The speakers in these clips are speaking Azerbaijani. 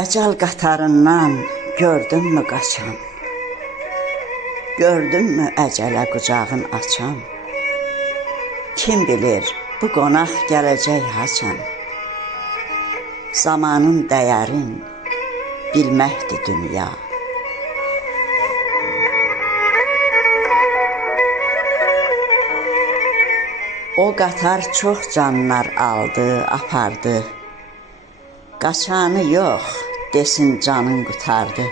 Əcəl qatarından gördünmü qaçan? Gördünmü əcələ qucağın açan? Kim bilir bu qonaq gələcək haçan? Zamanın dəyərin bilməkdir dünya. O qatar çox canlar aldı, apardı. Qaçanı yox, desin canın qutardı.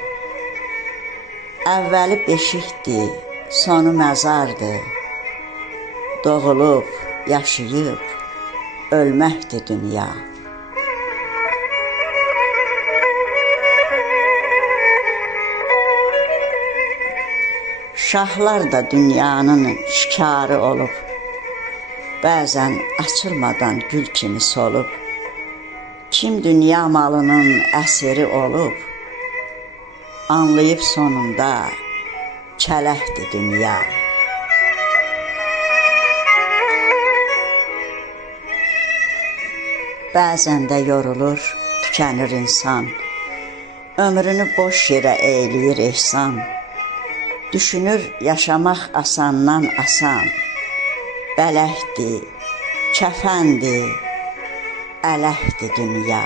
Əvvəli beşikdir, sonu məzardır. Doğulub, yaşayıb, ölməkdir dünya. Şahlar da dünyanın şikarı olub. Bəzən açılmadan gül kimi solub. Kim dünya malının əsiri olub, anlayıb sonunda kələkdir dünya. Bəzən də yorulur, tükənir insan. Ömrünü boş yerə eyləyir ehsan. Düşünür yaşamaq asandan asan. Bələkdir, kəfəndir, ələkdir dünya.